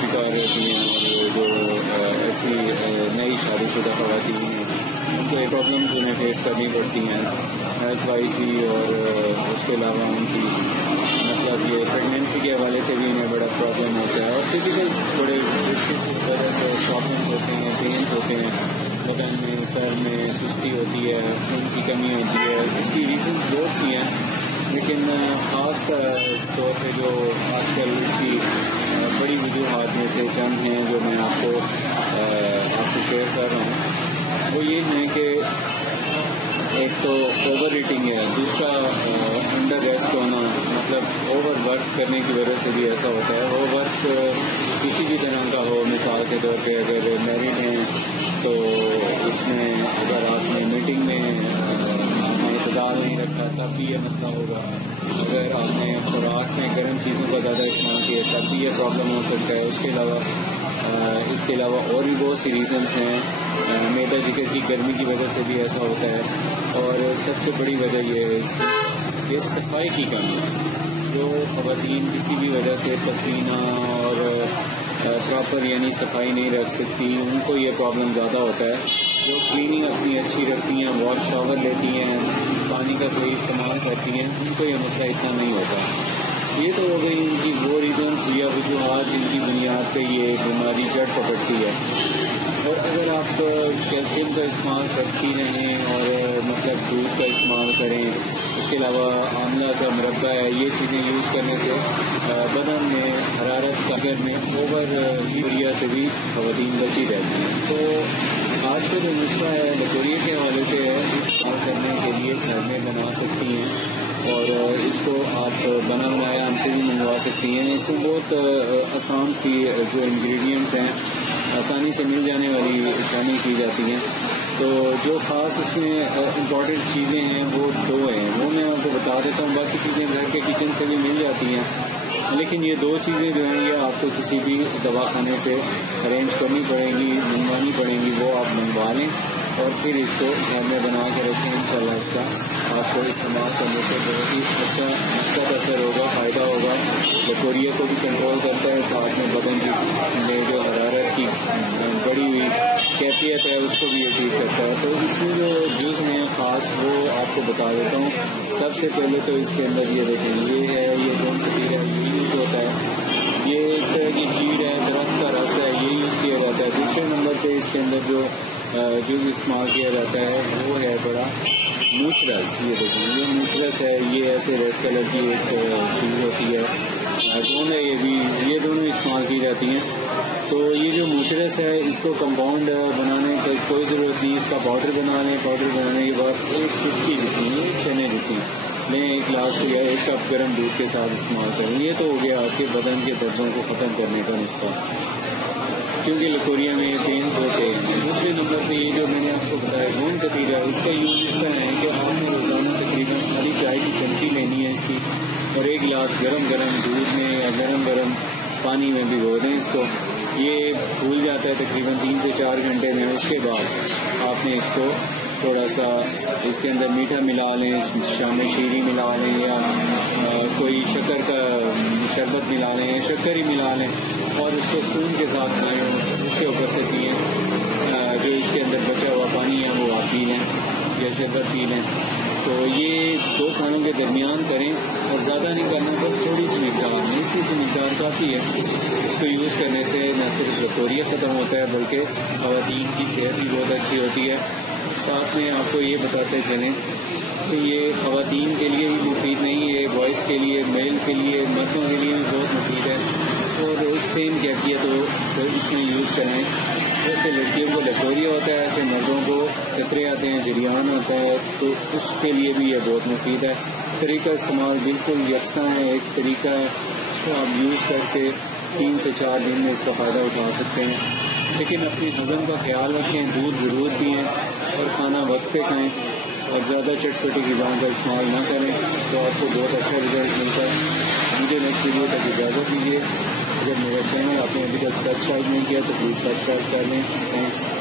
شکار رہتی ہیں، اور جو ایسی نئی شادی شدہ خواتین ہیں ان کو یہ پرابلمز انہیں فیس کرنی پڑتی ہیں ہیلتھ وائز بھی، اور اس کے علاوہ ان کی مطلب یہ پریگنینسی کے حوالے سے بھی انہیں بڑا پرابلم ہوتا ہے، اور فزیکل بڑے پرابلمس ہوتے ہیں، پینس ہوتے ہیں بدن میں، سر میں سستی ہوتی ہے، خون کی کمی ہوتی ہے. اس کی ریزنز بہت سی ہیں، لیکن خاص طور پہ جو آج کل اس کی بڑی وجوہات میں سے چند ہیں جو میں آپ سے شیئر کر رہا ہوں. وہ یہ ہیں کہ ایک تو اوور ایٹنگ ہے، دوسرا انڈر ریسٹ ہونا، مطلب اوور ورک کرنے کی وجہ سے بھی ایسا ہوتا ہے. اوور ورک کسی بھی طرح کا ہو، مثال کے طور پہ اگر میرڈ ہیں تو اس میں اگر آپ نے میٹنگ میں اعتدال نہیں رکھا تب بھی یہ مسئلہ ہوگا. اگر آپ نے خوراک میں گرم چیزوں کا زیادہ استعمال کیا تب بھی یہ پرابلم ہو سکتا ہے. اس کے علاوہ اور بھی بہت سی ریزنس ہیں. میدا جگر کی گرمی کی وجہ سے بھی ایسا ہوتا ہے، اور سب سے بڑی وجہ یہ ہے یہ صفائی کی کمی. جو خواتین کسی بھی وجہ سے پسینہ اور پراپر یعنی صفائی نہیں رکھ سکتی، ان کو یہ پرابلم زیادہ ہوتا ہے. جو کلیننگ اپنی اچھی رکھتی ہیں، واش شاور لیتی ہیں، پانی کا صحیح استعمال کرتی ہیں، ان کو یہ مسئلہ اتنا نہیں ہوتا. یہ تو ہو گئی ان کی وہ ریزنس یا وجوہات جن کی بنیاد پہ یہ بیماری جڑ پکڑتی ہے. اور اگر آپ کیلشیم کا استعمال کرتی رہیں اور مطلب دودھ کا استعمال کریں، اس کے علاوہ آملہ کا مربع ہے، یہ چیزیں یوز کرنے سے بدن میں حرارت قدر میں اوور یوریا سے بھی خواتین بچی رہتی ہیں. تو آج کا جو نسخہ ہے لکوریا کے حوالے سے ہے، استعمال کرنے کے لیے گھر میں بنا سکتی ہیں، اور اس کو آپ بنا بنایا ہم سے بھی منگوا سکتی ہیں. اس میں بہت آسان سی جو انگریڈینٹس ہیں، آسانی سے مل جانے والی آسانی کی جاتی ہیں. تو جو خاص اس میں امپورٹنٹ چیزیں ہیں وہ دو ہیں، وہ میں آپ کو بتا دیتا ہوں. باقی چیزیں گھر کے کچن سے بھی مل جاتی ہیں، لیکن یہ دو چیزیں جو ہیں یہ آپ کو کسی بھی دواخانے سے ارینج کرنی پڑیں گی، منگوانی پڑیں گی. وہ آپ منگوا لیں اور پھر اس کو گھر میں بنا کے رکھیں. انشاءاللہ اس کا آپ کو استعمال کرنے سے بہت ہی اچھا مثبت اثر ہوگا، فائدہ ہوگا. لکوریا کو بھی کنٹرول کرتا ہے، ساتھ میں بدن کی جو حرارت کی بڑی ہوئی کیفیت ہے اس کو بھی یہ ٹھیک کرتا ہے. تو اس میں جو جوس ہیں خاص وہ آپ کو بتا دیتا ہوں. سب سے پہلے تو اس کے اندر یہ دیکھیں، یہ ہے، یہ گون کتیر ہے، یہ یوز ہوتا ہے. یہ ایک طرح کی چیڑ ہے، درخت کا رس ہے، یہ یوز کیا جاتا ہے. دوسرے نمبر پہ اس کے اندر جو جوس استعمال کیا جاتا ہے وہ ہے بڑا موسرس. یہ دیکھیں، یہ موسرس ہے، یہ ایسے ریڈ کلر کی ایک چیز ہوتی ہے. دونوں یہ دونوں استعمال کی جاتی ہیں. تو یہ جو موسرس ہے اس کو کمپاؤنڈ بنانے کی کوئی ضرورت نہیں، اس کا پاؤڈر بنا لیں. پاؤڈر بنانے کے بعد ایک چٹکی جتنی، ایک چنے جتنی لیں، ایک گلاس یا ایک کپ گرم دودھ کے ساتھ استعمال کریں. یہ تو ہو گیا آپ کے بدن کے دردوں کو ختم کرنے کا نسخہ، کیونکہ لکوریا میں یہ پینس ہوتے ہیں. دوسرے نمبر پہ یہ جو میں نے آپ کو بتایا گون کتیرا، اس کا یوز اس طرح ہے کہ آپ نے روزانہ تقریباً آدھی چائے کی چمچی لینی ہے اس کی، اور ایک گلاس گرم دودھ میں یا گرم پانی میں بھگو دیں اس کو. یہ پھول جاتا ہے تقریباً 3 سے 4 گھنٹے میں. اس کے بعد آپ نے اس کو تھوڑا سا اس کے اندر میٹھا ملا لیں، شام شیری ملا لیں، یا کوئی شکر کا شربت ملا لیں، یا شکر ہی ملا لیں، اور اس کو سون کے ساتھ کھائیں. اس کے اوپر سے پئیں. جو اس کے اندر بچا ہوا پانی ہے وہ آپ پی لیں یا شربت پی لیں. تو یہ 2 کھانوں کے درمیان کریں، اور زیادہ نہیں کرنا، بس تھوڑی سی مقدار، میٹھی سی مقدار کافی ہے. اس کو یوز کرنے سے نہ صرف لکوریا ختم ہوتا ہے بلکہ خواتین کی صحت بھی بہت اچھی ہوتی ہے. ساتھ میں آپ کو یہ بتاتے چلیں کہ یہ خواتین کے لیے بھی مفید نہیں ہے، بوائز کے لیے، میل کے لیے، مردوں کے لیے بھی بہت مفید ہے. اور سیم کیفیت ہو تو اس میں یوز کریں. جیسے لڑکیوں کو لکوریا ہوتا ہے ایسے مردوں کو قطرے آتے ہیں، جریان ہوتا ہے، تو اس کے لیے بھی یہ بہت مفید ہے. طریقہ استعمال بالکل یکساں ہے، ایک طریقہ ہے، اس کو آپ یوز کر کے 3 سے 4 دن میں اس کا فائدہ اٹھا سکتے ہیں. لیکن اپنی ہضم کا خیال رکھیں، دودھ ضرور پئیں، اور کھانا وقت پہ کھائیں، اور زیادہ چٹپٹی غذاؤں کا استعمال نہ کریں. تو آپ کو بہت اچھا رزلٹ ملتا ہے. مجھے نیکسٹ ویڈیو تک اجازت دیجیے. اگر میرا چینل آپ نے ابھی تک سبسکرائب نہیں کیا تو پلیز سبسکرائب کر لیں. تھینکس.